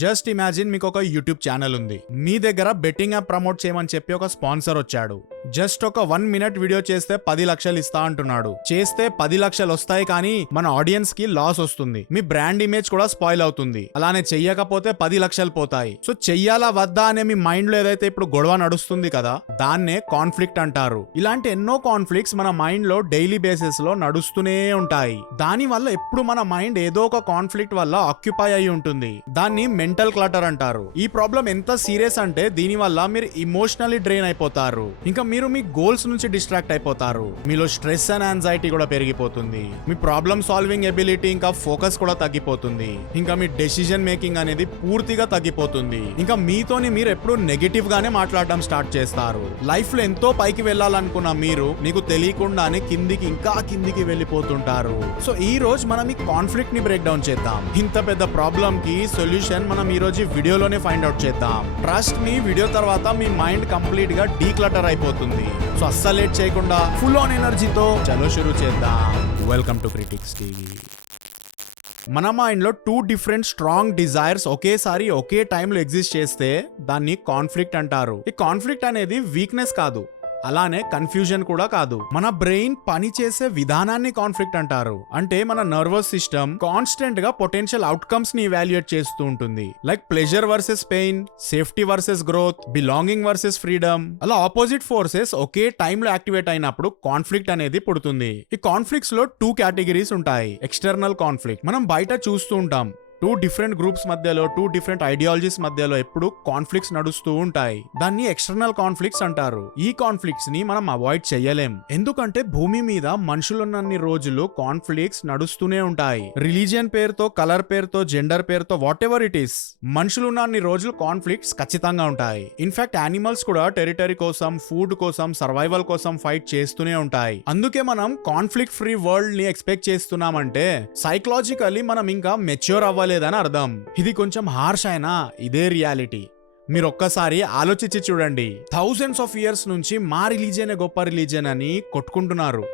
Just imagine మీకు ఒక YouTube channel ఉంది. మీ దగ్గర బెట్టింగ్ యాప్ ప్రమోట్ చేయమని చెప్పి ఒక స్పాన్సర్ వచ్చాడు. జస్ట్ ఒక 1 మినిట్ వీడియో చేస్తే 10 లక్షలు ఇస్తా అంటున్నాడు. చేస్తే 10 లక్షలు వస్తాయి, కానీ మన ఆడియన్స్ కి లాస్ వస్తుంది. మీ బ్రాండ్ ఇమేజ్ కూడా స్పాయిల్ అవుతుంది. అలానే చెయ్యకపోతే 10 లక్షలు పోతాయి. సో చెయ్యాలా వద్దా అనే మీ మైండ్ లో ఏదైతే ఇప్పుడు గొడవ నడుస్తుంది కదా, దాన్నే కాన్ఫ్లిక్ట్ అంటారు. ఇలాంటి ఎన్నో కాన్ఫ్లిక్ట్స్ మన మైండ్ లో డైలీ బేసిస్ లో నడుస్తూనే ఉంటాయి. దాని వల్ల ఎప్పుడు మన మైండ్ ఏదో ఒక కాన్ఫ్లిక్ట్ వల్ల ఆక్యుపై అయి ఉంటుంది. దాన్ని మెంటల్ క్లటర్ అంటారు. ఈ ప్రాబ్లం ఎంత సీరియస్ అంటే దీని వల్ల మీరు ఇమోషనల్లీ డ్రైన్ అయిపోతారు. ఇంకా మీరు మీ గోల్స్ నుంచి డిస్ట్రాక్ట్ అయిపోతారు. మీలో స్ట్రెస్ అండ్ యాంగ్జైటీ కూడా పెరిగిపోతుంది. మీ ప్రాబ్లమ్ సాల్వింగ్ ఎబిలిటీ ఇంకా ఫోకస్ కూడా తగ్గిపోతుంది. ఇంకా మీ డెసిజన్ మేకింగ్ అనేది పూర్తిగా తగ్గిపోతుంది. ఇంకా మీతోని మీరు ఎప్పుడు నెగటివ్ గానే మాట్లాడడం స్టార్ట్ చేస్తారు. లైఫ్ లో ఎంతో పైకి వెళ్ళాలనుకున్న మీరు మీకు తెలియకుండానే కిందికి వెళ్ళిపోతుంటారు. సో ఈ రోజు మనం ఈ కాన్ఫ్లిక్ట్ ని బ్రేక్ డౌన్ చేద్దాం. ఇంత పెద్ద ప్రాబ్లం కి సొల్యూషన్ మనం ఈ రోజు వీడియోలోనే ఫైండ్ అవుట్ చేద్దాం. ట్రస్ట్ మీ, వీడియో తర్వాత మీ మైండ్ కంప్లీట్ గా డీక్లటర్ అయిపోతుంది. సో అస్సలు లేట్ చేయకుండా ఫుల్ ఆన్ ఎనర్జీతో చలో షురూ చేద్దాం. Welcome to critics TV. మన మైండ్ లో 2 డిఫరెంట్ స్ట్రాంగ్ డిజైర్స్ ఒకేసారి ఒకే టైంలో ఎగ్జిస్ట్ చేస్తే దాన్ని కాన్ఫ్లిక్ట్ అంటారు. ఈ కాన్ఫ్లిక్ట్ అనేది వీక్నెస్ కాదు, అలానే కన్ఫ్యూజన్ కూడా కాదు. మన బ్రెయిన్ పని చేసే విధానాన్ని కాన్ఫ్లిక్ట్ అంటారు. అంటే మన నర్వస్ సిస్టమ్ కాన్స్టెంట్ గా పొటెన్షియల్ అవుట్కమ్స్ ని ఇవాల్యుయేట్ చేస్తూ ఉంటుంది. Like pleasure versus pain, safety versus growth, belonging versus freedom. అలా ఆపోజిట్ ఫోర్సెస్ ఒకే టైంలో యాక్టివేట్ అయినప్పుడు కాన్ఫ్లిక్ట్ అనేది పుడుతుంది. ఈ కాన్ఫ్లిక్ట్స్ లో 2 కేటగిరీస్ ఉంటాయి. ఎక్స్టర్నల్ కాన్ఫ్లిక్ట్, మనం బయట చూస్తూ ఉంటాం. 2 డిఫరెంట్ గ్రూప్స్ మధ్యలో, 2 డిఫరెంట్ ఐడియాలజీస్ మధ్యలో ఎప్పుడు కాన్ఫ్లిక్ట్స్ నడుస్తూ ఉంటాయి. దాన్ని ఎక్స్టర్నల్ కాన్ఫ్లిక్ట్స్ అంటారు. ఈ కాన్ఫ్లిక్ట్స్ ని మనం అవాయిడ్ చేయలేం. ఎందుకంటే భూమి మీద మనుషులున్నన్ని రోజులు కాన్ఫ్లిక్ట్స్ నడుస్తూనే ఉంటాయి. రిలీజియన్ పేరుతో, కలర్ పేరుతో, జెండర్ పేరుతో, వాట్ ఎవర్ ఇట్ ఈస్, మనుషులున్నన్ని రోజులు కాన్ఫ్లిక్ట్స్ ఖచ్చితంగా ఉంటాయి. ఇన్ఫాక్ట్ యానిమల్స్ కూడా టెరిటరీ కోసం, ఫుడ్ కోసం, సర్వైవల్ కోసం ఫైట్ చేస్తూనే ఉంటాయి. అందుకే మనం కాన్ఫ్లిక్ట్ ఫ్రీ వరల్డ్ ని ఎక్స్పెక్ట్ చేస్తున్నామంటే సైకలాజికల్లీ మనం ఇంకా మెచ్యూర్ అవ్వాలి లేదని అర్థం. ఇది కొంచెం హార్ష్ అయినా ఇదే రియాలిటీ. మీరు ఒక్కసారి ఆలోచించి చూడండి. థౌజండ్స్ ఆఫ్ ఇయర్స్ నుంచి మా రిలీజియన్ గొప్ప రిలీజియన్ అని కొట్టుకుంటున్నారు,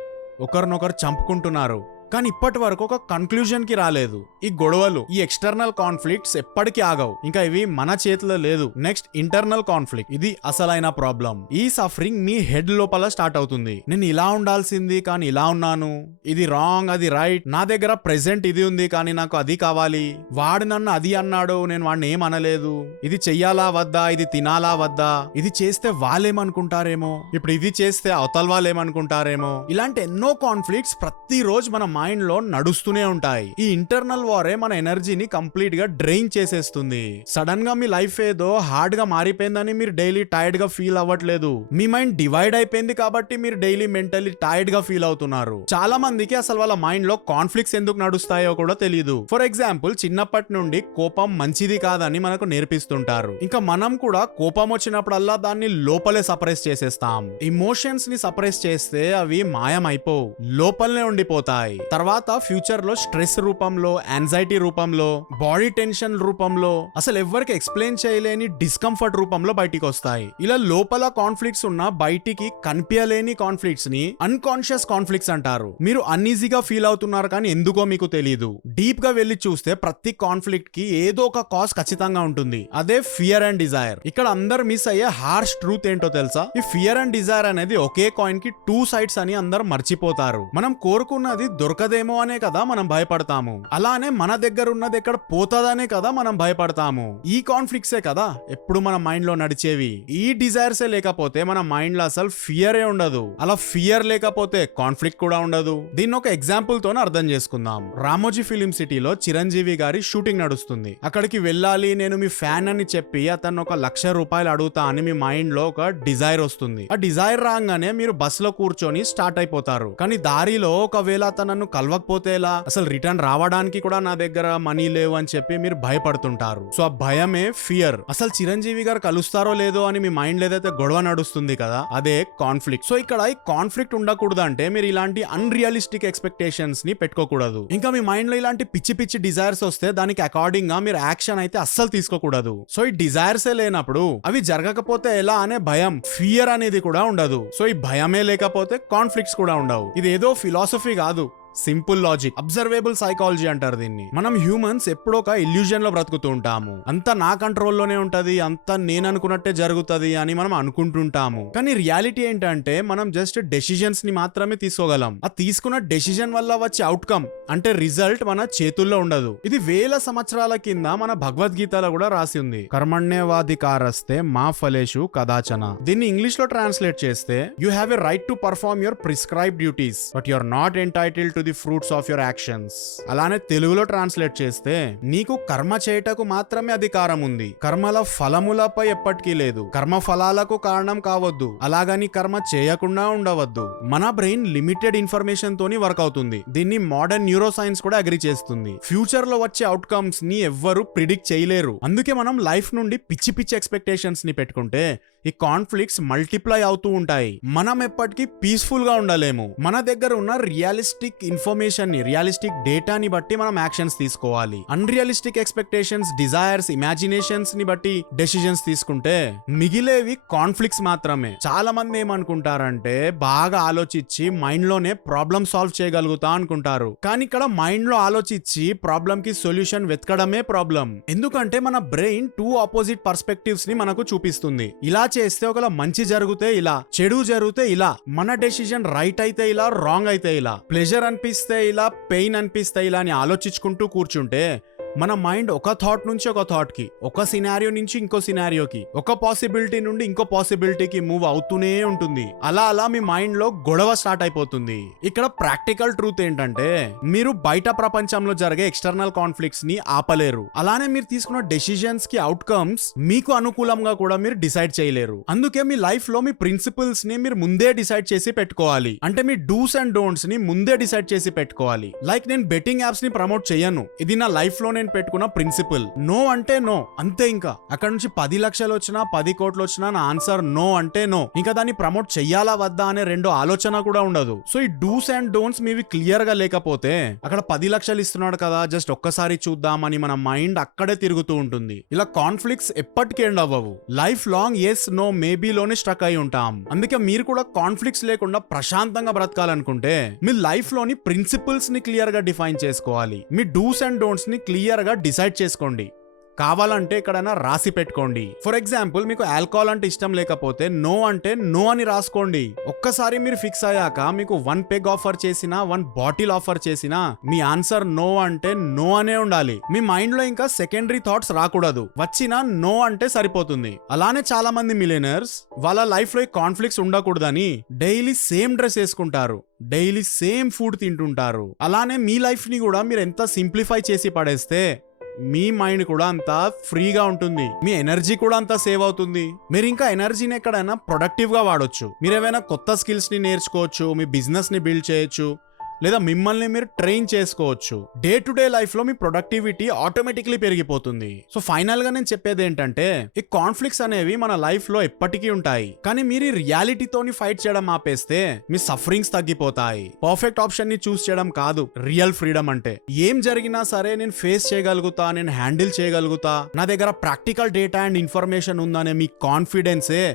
ఒకరినొకరు చంపుకుంటున్నారు, కానీ ఇప్పటి వరకు ఒక కన్క్లూజన్ కి రాలేదు. ఈ గొడవలు, ఈ ఎక్స్టర్నల్ కాన్ఫ్లిక్ట్స్ ఎప్పటికీ ఆగవు. ఇంకా ఇవి మన చేతిలో లేదు. నెక్స్ట్ ఇంటర్నల్ కాన్ఫ్లిక్ట్, ఇది అసలైన ప్రాబ్లం. ఈ సఫరింగ్ మీ హెడ్ లోపల స్టార్ట్ అవుతుంది. నేను ఇలా ఉండాల్సింది కానీ ఇలా ఉన్నాను, ఇది రాంగ్, అది రైట్, నా దగ్గర ప్రెసెంట్ ఇది ఉంది కానీ నాకు అది కావాలి, వాడు నన్ను అది అన్నాడు, నేను వాడిని ఏం అనలేదు, ఇది చెయ్యాలా వద్దా, ఇది తినాలా వద్దా, ఇది చేస్తే వాళ్ళేమనుకుంటారేమో, ఇప్పుడు ఇది చేస్తే అవతల వాళ్ళు ఏమనుకుంటారేమో. ఇలాంటి ఎన్నో కాన్ఫ్లిక్ట్స్ ప్రతి రోజు మన మైండ్ లో నడుస్తూనే ఉంటాయి. ఈ ఇంటర్నల్ వారే మన ఎనర్జీని కంప్లీట్ గా డ్రైన్ చేసేస్తుంది. సడన్ గా మీ లైఫ్ ఏదో హార్డ్ గా మారిపోయిందని మీరు డైలీ టైర్డ్ గా ఫీల్ అవ్వట్లేదు. మీ మైండ్ డివైడ్ అయిపోయింది కాబట్టి మీరు డైలీ మెంటల్లీ టైర్డ్ గా ఫీల్ అవుతున్నారు. చాలా మందికి అసలు వాళ్ళ మైండ్ లో కాన్ఫ్లిక్ట్స్ ఎందుకు నడుస్తాయో కూడా తెలియదు. ఫర్ ఎగ్జాంపుల్, చిన్నప్పటి నుండి కోపం మంచిది కాదని మనకు నేర్పిస్తుంటారు. ఇంకా మనం కూడా కోపం వచ్చినప్పుడల్లా దాన్ని లోపలే సప్రెస్ చేసేస్తాం. ఇమోషన్స్ ని సప్రెస్ చేస్తే అవి మాయం అయిపోవు, లోపలనే ఉండిపోతాయి. తర్వాత ఫ్యూచర్ లో స్ట్రెస్ రూపంలో, యాంగ్జైటీ రూపంలో, బాడీ టెన్షన్ రూపంలో, అసలు ఎవరికి ఎక్స్ప్లెయిన్ చేయలేని డిస్కంఫర్ట్ రూపంలో బయటికి వస్తాయి. ఇలా లోపల కాన్ఫ్లిక్ట్స్ ఉన్న బయటికి కనిపించలేని కాన్ఫ్లిక్ట్స్ ని అన్కాన్షియస్ కాన్ఫ్లిక్ట్స్ అంటారు. మీరు అన్ఈజీగా ఫీల్ అవుతున్నారు కానీ ఎందుకో మీకు తెలియదు. డీప్ గా వెళ్లి చూస్తే ప్రతి కాన్ఫ్లిక్ట్ కి ఏదో ఒక కాజ్ ఖచ్చితంగా ఉంటుంది. అదే ఫియర్ అండ్ డిజైర్. ఇక్కడ అందరు మిస్ అయ్యే హార్ష్ ట్రూత్ ఏంటో తెలుసా? ఈ ఫియర్ అండ్ డిజైర్ అనేది ఒకే కాయిన్ కి 2 సైడ్స్ అని అందరు మర్చిపోతారు. మనం కోరుకున్నది దొరకదేమో అనే కదా మనం భయపడతాము. అలానే మన దగ్గర ఉన్నది ఎక్కడ పోతాదనే కదా మనం భయపడతాము. ఈ కాన్ఫ్లిక్ట్సే కదా ఎప్పుడు మన మైండ్ లో నడిచేవి. ఈ డిజైర్సే లేకపోతే మన మైండ్ లో అసలు ఫియరే ఉండదు. అలా ఫియర్ లేకపోతే కాన్ఫ్లిక్ట్ కూడా ఉండదు. దీన్ని ఒక ఎగ్జాంపుల్ తోనే అర్థం చేసుకుందాం. రామోజీ ఫిలిం సిటీలో చిరంజీవి గారి షూటింగ్ నడుస్తుంది. అక్కడికి వెళ్ళాలి, నేను మీ ఫ్యాన్ అని చెప్పి అతను ఒక ₹1,00,000 అడుగుతా అని మీ మైండ్ లో ఒక డిజైర్ వస్తుంది. ఆ డిజైర్ రాగానే మీరు బస్ లో కూర్చొని స్టార్ట్ అయిపోతారు. కానీ దారిలో ఒకవేళ నన్ను కలవకపోతే ఎలా, అసలు రిటర్న్ రావడానికి కూడా నా దగ్గర మనీ లేవు అని చెప్పి మీరు భయపడుతుంటారు. సో ఆ భయమే ఫియర్. అసలు చిరంజీవి గారు కలుస్తారో లేదో అని మీ మైండ్ లో ఏదైతే గొడవ నడుస్తుంది కదా, అదే కాన్ఫ్లిక్ట్. సో ఇక్కడ ఈ కాన్ఫ్లిక్ట్ ఉండకూడదు అంటే మీరు ఇలాంటి అన్రియలిస్టిక్ ఎక్స్పెక్టేషన్స్ ని పెట్టుకోకూడదు. ఇంకా మీ మైండ్ లో ఇలాంటి పిచ్చి పిచ్చి డిజైర్స్ వస్తే దానికి అకార్డింగ్ గా మీరు యాక్షన్ అయితే అస్సలు తీసుకోకూడదు. సో ఈ డిజైర్స్ లేనప్పుడు అవి జరగకపోతే ఎలా అనే భయం, ఫియర్ అనేది కూడా ఉండదు. సో ఈ భయమే లేకపోతే కాన్ఫ్లిక్ట్స్ కూడా ఉండవు. ఇది ఏదో ఫిలాసఫీ కాదు, సింపుల్ లాజిక్, అబ్జర్వేబుల్ సైకాలజీ అంటారు దీన్ని. మనం హ్యూమన్స్ ఎప్పుడో ఒక ఇల్యూజన్ లో బ్రతుకుతూ ఉంటాము. అంతా నా కంట్రోల్లోనే ఉంటది, అంతా నేను అనుకున్నట్టే జరుగుతది అని మనం అనుకుంటుంటాము. కానీ రియాలిటీ ఏంటంటే మనం జస్ట్ డెసిజన్స్ ని మాత్రమే తీసుకోగలం. ఆ తీసుకున్న డెసిజన్ వల్ల వచ్చే అవుట్కమ్ అంటే రిజల్ట్ మన చేతుల్లో ఉండదు. ఇది వేల సంవత్సరాల కింద మన భగవద్గీతలో కూడా రాసి ఉంది. కర్మణ్యేవాధికారస్తే మా ఫలేషు కదాచన. దీన్ని ఇంగ్లీష్ లో ట్రాన్స్లేట్ చేస్తే you have a right to perform your prescribed duties but you are not entitled to the fruits of your actions. అలానే తెలుగులో ట్రాన్స్లేట్ చేస్తే నీకు కర్మ చేయటకు మాత్రమే అధికారం ఉంది, కర్మల ఫలములపై ఎప్పటికీ లేదు. కర్మ ఫలాలకు కారణం కావద్దు, అలాగని కర్మ చేయకుండా ఉండవద్దు. మన బ్రెయిన్ లిమిటెడ్ ఇన్ఫర్మేషన్ తోని వర్క్ అవుతుంది. దీన్ని మోడర్న్ న్యూరో సైన్స్ కూడా అగ్రి చేస్తుంది. ఫ్యూచర్ లో వచ్చే అవుట్కమ్స్ ని ఎవ్వరు ప్రిడిక్ట్ చేయలేరు. అందుకే మనం లైఫ్ నుండి పిచ్చి పిచ్చి ఎక్స్పెక్టేషన్స్ ని పెట్టుకుంటే ఈ కాన్ఫ్లిక్ట్స్ మల్టిప్లై అవుతూ ఉంటాయి. మనం ఎప్పటికీ పీస్ఫుల్ గా ఉండలేము. మన దగ్గర ఉన్న రియలిస్టిక్ ఇన్ఫర్మేషన్ ని, రియలిస్టిక్ డేటాని బట్టి మనం యాక్షన్స్ తీసుకోవాలి. అన్రియలిస్టిక్ ఎక్స్పెక్టేషన్స్, డిజైర్స్, ఇమాజినేషన్స్ ని బట్టి డెసిజన్స్ తీసుకుంటే మిగిలేవి కాన్ఫ్లిక్ట్స్ మాత్రమే. చాలా మంది ఏమనుకుంటారంటే బాగా ఆలోచించి మైండ్ లోనే ప్రాబ్లమ్ సాల్వ్ చేయగలుగుతా అనుకుంటారు. కానీ ఇక్కడ మైండ్ లో ఆలోచించి ప్రాబ్లం కి సొల్యూషన్ వెతకడమే ప్రాబ్లం. ఎందుకంటే మన బ్రెయిన్ టూ ఆపోజిట్ పర్స్పెక్టివ్స్ ని మనకు చూపిస్తుంది. ఇలా చేస్తే ఒకలా మంచి జరిగితే ఇలా, చెడు జరిగితే ఇలా, మన డెసిజన్ రైట్ అయితే ఇలా, రాంగ్ అయితే ఇలా, ప్లెజర్ అనిపిస్తే ఇలా, పెయిన్ అనిపిస్తే ఇలా అని ఆలోచించుకుంటూ కూర్చుంటే మన మైండ్ ఒక థాట్ నుంచి ఒక థాట్ కి, ఒక సినారియో నుంచి ఇంకో సినారియోకి, ఒక పాసిబిలిటీ నుండి ఇంకో పాసిబిలిటీకి మూవ్ అవుతూనే ఉంటుంది. అలా మీ మైండ్ లో గొడవ స్టార్ట్ అయిపోతుంది. ఇక్కడ ప్రాక్టికల్ ట్రూత్ ఏంటంటే మీరు బయట ప్రపంచంలో జరిగే ఎక్స్టర్నల్ కాన్ఫ్లిక్ట్స్ ని ఆపలేరు. అలానే మీరు తీసుకున్న డెసిజన్స్ కి అవుట్కమ్స్ మీకు అనుకూలంగా కూడా మీరు డిసైడ్ చేయలేరు. అందుకే మీ లైఫ్ లో మీ ప్రిన్సిపల్స్ ని మీరు ముందే డిసైడ్ చేసి పెట్టుకోవాలి. అంటే మీ డూస్ అండ్ డోంట్స్ ని ముందే డిసైడ్ చేసి పెట్టుకోవాలి. లైక్ నేను బెట్టింగ్ యాప్స్ ని ప్రమోట్ చేయను, ఇది నా లైఫ్ లో పెట్టుకున్న ప్రిన్సిపల్. నో అంటే నో, అంతే. ఇంకా అక్కడ నుంచి 10 లక్షలు వచ్చినా 10 కోట్లు వచ్చినా నా ఆన్సర్ నో అంటే నో. ఇంకా దాన్ని ప్రమోట్ చెయ్యాలా వద్దా అనే రెండో ఆలోచన కూడా ఉండదు. సో ఈ డూస్ అండ్ డోంట్స్ మీవి క్లియర్ గా లేకపోతే అక్కడ 10 లక్షలు ఇస్తున్నాడు కదా జస్ట్ ఒక్కసారి చూద్దామని మన మైండ్ అక్కడే తిరుగుతూ ఉంటుంది. ఇలా కాన్ఫ్లిక్ట్స్ ఎప్పటికీ ఎండ్ అవ్వవు. Life long yes no maybe లోనే స్ట్రక్ అయి ఉంటాం. అందుకే మీరు కూడా కాన్ఫ్లిక్ట్స్ లేకుండా ప్రశాంతంగా బ్రతకాలనుకుంటే మీ లైఫ్ లోని ప్రిన్సిపల్స్ ని క్లియర్ గా డిఫైన్ చేసుకోవాలి. మీ డూస్ అండ్ డోంట్స్ ని క్లియర్ గా డిసైడ్ చేసుకోండి. కావాలంటే ఎక్కడైనా రాసి పెట్టుకోండి. ఫర్ ఎగ్జాంపుల్ మీకు ఆల్కహాల్ అంటే ఇష్టం లేకపోతే నో అంటే నో అని రాసుకోండి. ఒక్కసారి మీరు ఫిక్స్ అయ్యాక మీకు 1 పెగ్ ఆఫర్ చేసినా 1 బాటిల్ ఆఫర్ చేసినా మీ ఆన్సర్ నో అంటే నో అనే ఉండాలి. మీ మైండ్ లో ఇంకా సెకండరీ థాట్స్ రాకూడదు. వచ్చినా నో అంటే సరిపోతుంది. అలానే చాలా మంది మిలియనర్స్ వాళ్ళ లైఫ్ లో కాన్ఫ్లిక్ట్స్ ఉండకూడదని డైలీ సేమ్ డ్రెస్ వేసుకుంటారు, డైలీ సేమ్ ఫుడ్ తింటుంటారు. అలానే మీ లైఫ్ ని కూడా మీరు ఎంత సింప్లిఫై చేసి పడేస్తే మీ మైండ్ కూడా అంతా ఫ్రీగా ఉంటుంది, మీ ఎనర్జీ కూడా అంతా సేవ్ అవుతుంది. మీరు ఇంకా ఎనర్జీని ఎక్కడైనా ప్రొడక్టివ్ గా వాడొచ్చు. మీరు ఏమైనా కొత్త స్కిల్స్ ని నేర్చుకోవచ్చు, మీ బిజినెస్ ని బిల్డ్ చేయొచ్చు, లేదా మిమ్మల్ని మీరు ట్రైన్ చేసుకోవచ్చు. డే టు డే లైఫ్ లో మీ ప్రొడక్టివిటీ ఆటోమేటిక్లీ పెరిగిపోతుంది. సో ఫైనల్ గా నేను చెప్పేది ఏంటంటే ఈ కాన్ఫ్లిక్ట్స్ అనేవి మన లైఫ్ లో ఎప్పటికీ ఉంటాయి. కానీ మీరు రియాలిటీతోని ఫైట్ చేయడం ఆపేస్తే మీ సఫరింగ్స్ తగ్గిపోతాయి. పర్ఫెక్ట్ ఆప్షన్ ని చూస్ చేయడం కాదు రియల్ ఫ్రీడమ్ అంటే. ఏం జరిగినా సరే నేను ఫేస్ చేయగలుగుతా, నేను హ్యాండిల్ చేయగలుగుతా, నా దగ్గర ప్రాక్టికల్ డేటా అండ్ ఇన్ఫర్మేషన్ ఉందనే మీ కాన్ఫిడెన్సే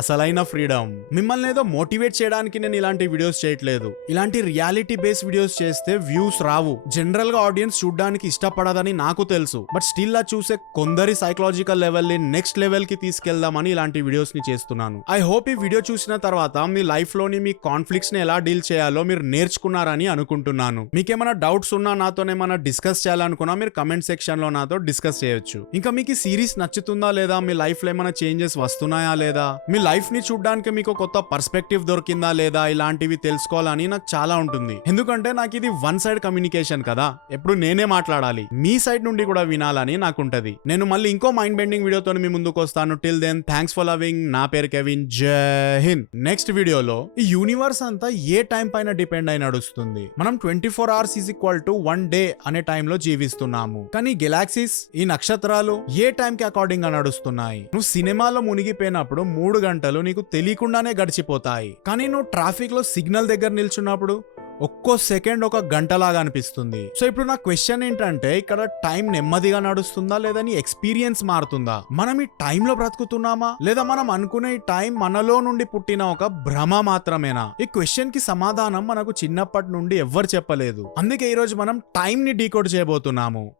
అసలైన ఫ్రీడమ్. మిమ్మల్ని ఏదో మోటివేట్ చేయడానికి నేను ఇలాంటి వీడియోస్ చేయట్లేదు. ఇలాంటి రియాలిటీ బేస్డ్ వీడియోస్ చేస్తే వ్యూస్ రావు, జనరల్ గా ఆడియన్స్ చూడడానికి ఇష్టపడదని నాకు తెలుసు. బట్ స్టిల్ చూసే కొందరి సైకలాజికల్ లెవెల్ ని నెక్స్ట్ లెవెల్ కి తీసుకెళ్దామని ఇలాంటి వీడియోస్ ని చేస్తున్నాను. ఐ హోప్ ఈ వీడియో చూసిన తర్వాత మీ లైఫ్ లోని మీ కాన్ఫ్లిక్ట్స్ ని ఎలా డీల్ చేయాలో మీరు నేర్చుకున్నారని అనుకుంటున్నాను. మీకేమైనా డౌట్స్ ఉన్నా, నాతోనేమైనా డిస్కస్ చేయాలనుకున్నా మీరు కమెంట్ సెక్షన్ లో నాతో డిస్కస్ చేయొచ్చు. ఇంకా మీకు ఈ సిరీస్ నచ్చుతుందా లేదా, మీ లైఫ్ లో ఏమైనా చేంజెస్ వస్తున్నాయా లేదా, మీ లైఫ్ ని చూడడానికి మీకు కొత్త పర్స్పెక్టివ్ దొరికిందా లేదా, ఇలాంటివి తెలుసుకోవాలని నాకు చాలా ఉంటుంది. ఎందుకంటే నాకు ఇది వన్ సైడ్ కమ్యూనికేషన్ కదా, ఎప్పుడు నేనే మాట్లాడాలి, మీ సైడ్ నుండి కూడా వినాలని నాకు ఉంటది. నేను మళ్ళీ ఇంకో మైండ్ బెండింగ్ వీడియోతో మీ ముందుకు వస్తాను. Till then thanks for loving. నా పేరు కెవిన్. జై హింద్. నెక్స్ట్ వీడియోలో ఈ యూనివర్స్ అంతా ఏ టైం పైన డిపెండ్ అయి నడుస్తుంది. మనం 24 hours is equal to 1 day అనే టైంలో జీవిస్తున్నాము. కానీ గెలాక్సీస్, ఈ నక్షత్రాలు ఏ టైం కి అకార్డింగ్ గా నడుస్తున్నాయి. నువ్వు సినిమాలో మునిగిపోయినప్పుడు 3 గంటలు నీకు తెలియకుండానే గడిచిపోతాయి. కానీ నువ్వు ట్రాఫిక్ లో సిగ్నల్ దగ్గర నిల్చున్నప్పుడు ఒక్కో సెకండ్ ఒక గంటలాగా అనిపిస్తుంది. సో ఇప్పుడు నా క్వశ్చన్ ఏంటంటే, ఇక్కడ టైం నెమ్మదిగా నడుస్తుందా లేదా నీ ఎక్స్పీరియన్స్ మారుతుందా? మనం ఈ టైంలో బ్రతుకుతున్నామా లేదా మనం అనుకునే ఈ టైం మనలో నుండి పుట్టిన ఒక భ్రమ మాత్రమేనా? ఈ క్వశ్చన్ కి సమాధానం మనకు చిన్నప్పటి నుండి ఎవ్వరు చెప్పలేదు. అందుకే ఈ రోజు మనం టైం ని డీకోడ్ చేయబోతున్నాము.